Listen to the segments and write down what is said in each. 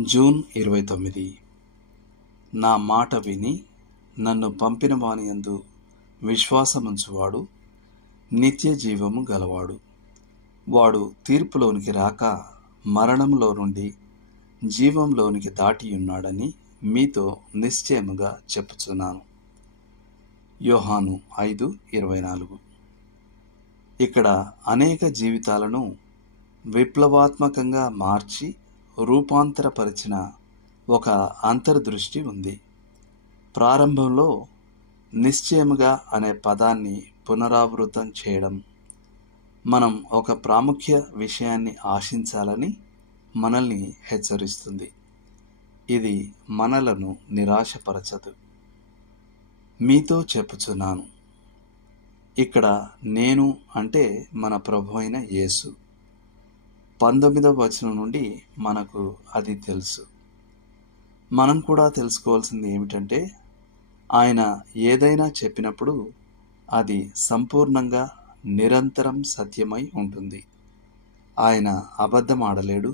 June 29. నా మాట విని నన్ను పంపిన వానియందు విశ్వాసముంచువాడు నిత్య జీవము గలవాడు. వాడు తీర్పులోనికి రాక మరణంలో నుండి జీవంలోనికి దాటియున్నాడని మీతో నిశ్చయముగా చెప్పుచున్నాను. యోహాను 5:24. ఇక్కడ అనేక జీవితాలను విప్లవాత్మకంగా మార్చి రూపాంతరపరిచిన ఒక అంతర్దృష్టి ఉంది. ప్రారంభంలో నిశ్చయముగా అనే పదాన్ని పునరావృతం చేయడం మనం ఒక ప్రాముఖ్య విషయాన్ని ఆశించాలని మనల్ని హెచ్చరిస్తుంది. ఇది మనలను నిరాశపరచదు. మీతో చెప్పుచున్నాను. ఇక్కడ నేను అంటే మన ప్రభువైన యేసు. 19వ వచనం నుండి మనకు అది తెలుసు. మనం కూడా తెలుసుకోవాల్సింది ఏమిటంటే, ఆయన ఏదైనా చెప్పినప్పుడు అది సంపూర్ణంగా నిరంతరం సత్యమై ఉంటుంది. ఆయన అబద్ధం ఆడలేడు,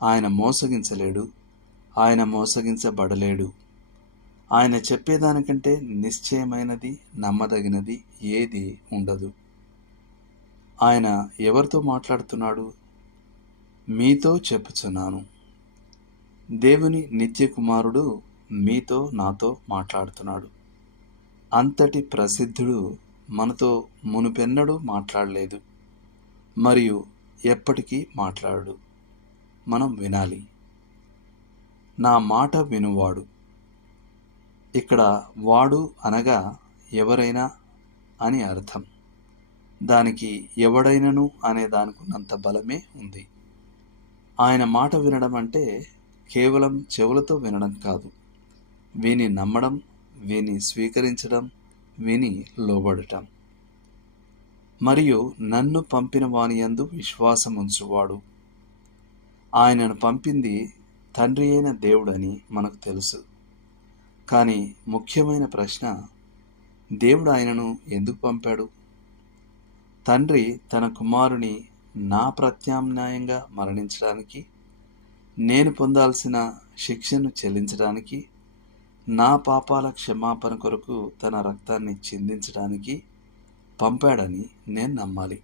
ఆయన మోసగించలేడు, ఆయన మోసగించబడలేడు. ఆయన చెప్పేదానికంటే నిశ్చయమైనది, నమ్మదగినది ఏది ఉండదు. ఆయన ఎవరితో మాట్లాడుతున్నాడు? మీతో చెప్పుచున్నాను. దేవుని నిత్య కుమారుడు మీతో నాతో మాట్లాడుతున్నాడు. అంతటి ప్రసిద్ధుడు మనతో మునుపెన్నడూ మాట్లాడలేదు, మరియు ఎప్పటికీ మాట్లాడడు. మనం వినాలి. నా మాట వినువాడు. ఇక్కడ వాడు అనగా ఎవరైనా అని అర్థం. దానికి ఎవడైనను అనే దానికున్నంత బలమే ఉంది. ఆయన మాట వినడం అంటే కేవలం చెవులతో వినడం కాదు, విని నమ్మడం, విని స్వీకరించడం, విని లోబడటం. మరియు నన్ను పంపిన వానియందు విశ్వాసముంచువాడు. ఆయనను పంపింది తండ్రి అయిన దేవుడని మనకు తెలుసు. కానీ ముఖ్యమైన ప్రశ్న, దేవుడు ఆయనను ఎందుకు పంపాడు? తండ్రి తన కుమారుని నా ప్రత్యామ్నాయంగా మరణించడానికి, నేను పొందాల్సిన శిక్షను చెల్లించడానికి, నా పాపాల క్షమాపణ కొరకు తన రక్తాన్ని చిందించడానికి పంపాడని నేను నమ్మాలి.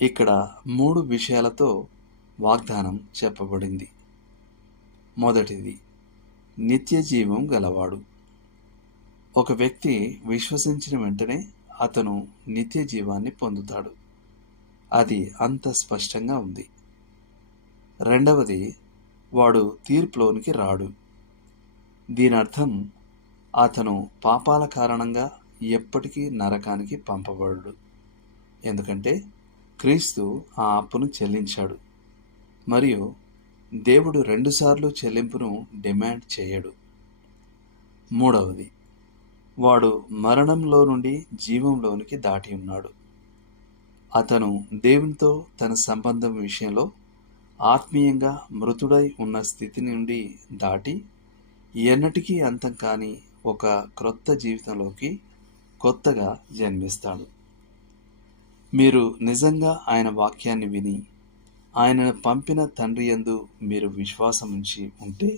ఇక్కడ 3 విషయాలతో వాగ్దానం చెప్పబడింది. మొదటిది, నిత్య జీవం గలవాడు. ఒక వ్యక్తి విశ్వసించిన వెంటనే అతను నిత్య జీవాన్ని పొందుతాడు. అది అంత స్పష్టంగా ఉంది. రెండవది, వాడు తీర్పులోనికి రాడు. దీని అర్థం అతను పాపాల కారణంగా ఎప్పటికీ నరకానికి పంపబడడు. ఎందుకంటే క్రీస్తు ఆ అప్పును చెల్లించాడు, మరియు దేవుడు 2 సార్లు చెల్లింపును డిమాండ్ చేయడు. మూడవది, వాడు మరణంలో నుండి జీవంలోనికి దాటి ఉన్నాడు. అతను దేవునితో తన సంబంధం విషయంలో ఆత్మీయంగా మృతుడై ఉన్న స్థితి నుండి దాటి ఎన్నటికీ అంతం కాని ఒక క్రొత్త జీవితంలోకి కొత్తగా జన్మిస్తాడు. మీరు నిజంగా ఆయన వాక్యాన్ని విని ఆయనను పంపిన తండ్రి యందు మీరు విశ్వాసముంచి ఉంటే,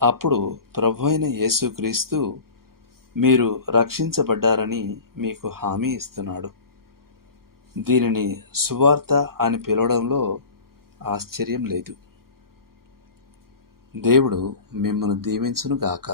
అప్పుడు ప్రభువైన యేసుక్రీస్తు మీరు రక్షించబడ్డారని మీకు హామీ ఇస్తున్నాడు. దీనిని సువార్త అని పిలవడంలో ఆశ్చర్యం లేదు. దేవుడు మిమ్మల్ని దీవించునుగాక.